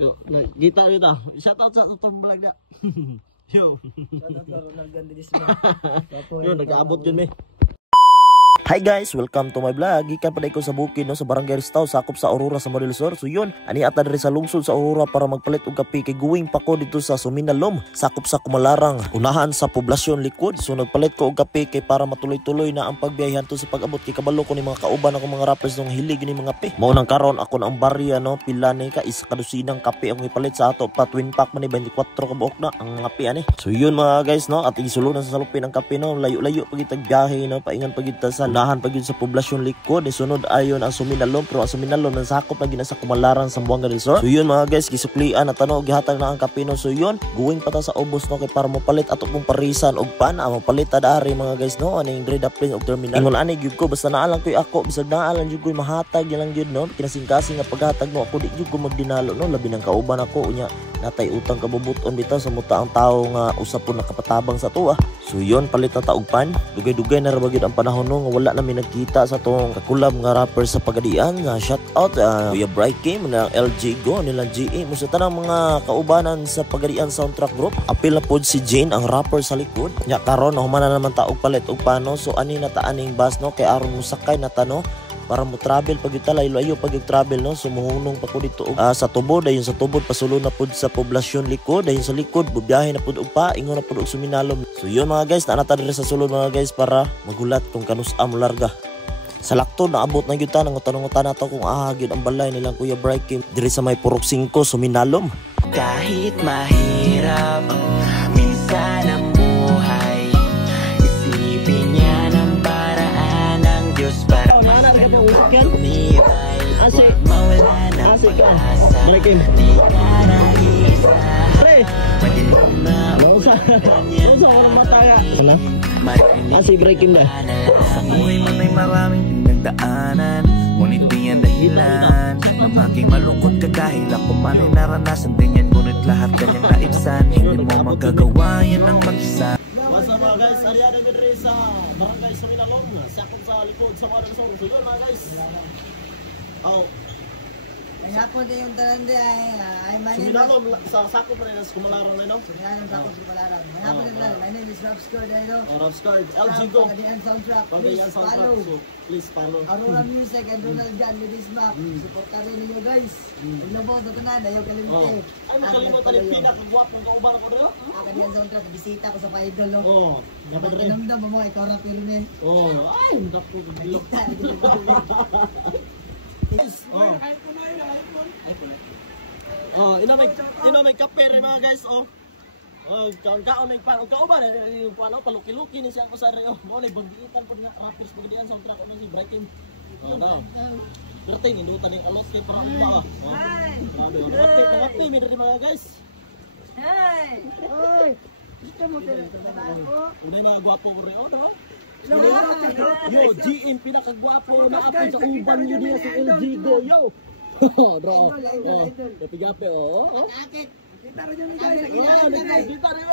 Kita. Shout out sa tutong vlog na. Yo. Shout out sa Ronald Gandismo. Yo, nag-aabot yun eh. Hi guys, welcome to my vlog. Gikan pa ko sa bukid no sa Barangay Ristao, sakop sa Aurora sa Model Sur. So yun, ani ata diri sa lungsod sa Aurora para magpalit og kape kay guwing pa ko dito sa Suminalom, sakop sa Kumalarang, unahan sa poblasyon likod. So nagpalit ko og kape kay para matuloy-tuloy na ang pagbiyahe hantud sa pag-abot kay kabalo ko ni mga kauban ako mga rappers nung hilig ni mga kape. Mao nang karon ako na ang barya no, pila ni ka isa ka dosinang kape ang ipalit sa ato pa twin pack man ni 24 ka buok na ang kape ani. So yun mga guys no, at isulod sa salupin ang kape no, layo-layo pagitag biyahe no, paingan pagita sa nahan pagid sa poblasyon likod. Sunod ayon ang Suminalom, pero ang Suminalom nang sakop na gina sa Kumalarang sa Buanga del Sur. So yun mga guys, gisuklian na tano gihatag na ang kape no. So yun, guwing pa ta sa ubos no kay para mopalit ato pong parisan og pan, mopalit ta dari mga guys no, aning grade up og terminal. Ingon ani gyud ko basta naalang koy ako, bisag naalang gyud koy mahatag lang gyud no. Kinasing-kasing nga paghatag no, ako di gyud ko magdinalo no, labi nang kauban ako unya natay utang kabubuton bitaw sa muta ang tao nga usa po nakapatabang sa tuwa. So yun, palit na taog pan, dugay-dugay na ra bagid ang panahon no, nga wala na mi nagkita sa tong kakulab nga rapper sa Pagadian. Shout out Kuya Bright Game ng LG Go nilang GE mo sa tanang mga kaubanan sa Pagadian Soundtrack Group. Apil na pod si Jane ang rapper sa likod nya karon humana naman taog palit og pano. So ani na ta aning bus no, kay aron mo sakay na tano para mo travel pag ita layo pag travel no. Sumuhunong pa ko dito sa tubod, dayon sa tubod pasulo na pud sa poblasyon likod, dayon sa likod bubiyahe na pud og pa ingon na pud og Suminalom. So yun mga guys, naa ta diri sa sulod mga guys para magulat kung kanus-a mo larga. Sa lakto naabot na gyud ta nang tanong-tanong nato kung gyud ang balay nilang Kuya Bright Kim diri sa may Purok 5 Suminalom. Kahit mahirap minsan ang buhay, isipin niya ng paraan ng Diyos para lumibay. Mawala ng pag-asa, di ka nag-iisa. Madilim na walang mata ka. Asi breaking dah. Sa buhay man ay maraming pinagdaanan, ngunit di yan dahilan na maging malungkot ka dahil ako man ay naranasan din yan. Ngunit lahat kanyang naibsan, hindi mo magagawa yan ng mag-isa. What's up mga guys, ariyan ang diri sa Barangay Suminalom, sakop sa likod sa Model Sur. So yun mga guys. Kaya po din yung talande ay Suminalom sa sakop pa rin sa Kumalarang na no? Suminalom sa sakop sa Kumalarang. Kaya po din talande, my name is Rob Scott no? Rob Scott, LG Go. Pagadian Soundtrack, Pagadian Soundtrack, so please follow. Aurora Music and Ronald Jan with this map. Supporta rin ninyo guys. Iglabot na tanan, ayaw kalimutin. Ay, makalimutan yung pinakagwapong kauban ako doon. Pagadian Soundtrack, bisita ko sa pa-idol no? Oo. Pagkinamdam mo, ikaw na pirunin. Oo, ay, hindi po kagilok. Ino may kape rin mga guys kaon may kauban yung pano paluki-luki ni siya ko sa reo mo ni bagitan po na rappers Pagadian Soundtrack ano si Brightin daw 13 indutan ning alot kay para ba mati mi diri mga guys. Hey gusto mo dito unay mga gwapo ko reo no. Yo, GM pinakagwapo na apo sa uban niyo diya sa LG Go, yo! Bro, kapigape, Kita rin yung guys. Kita rin,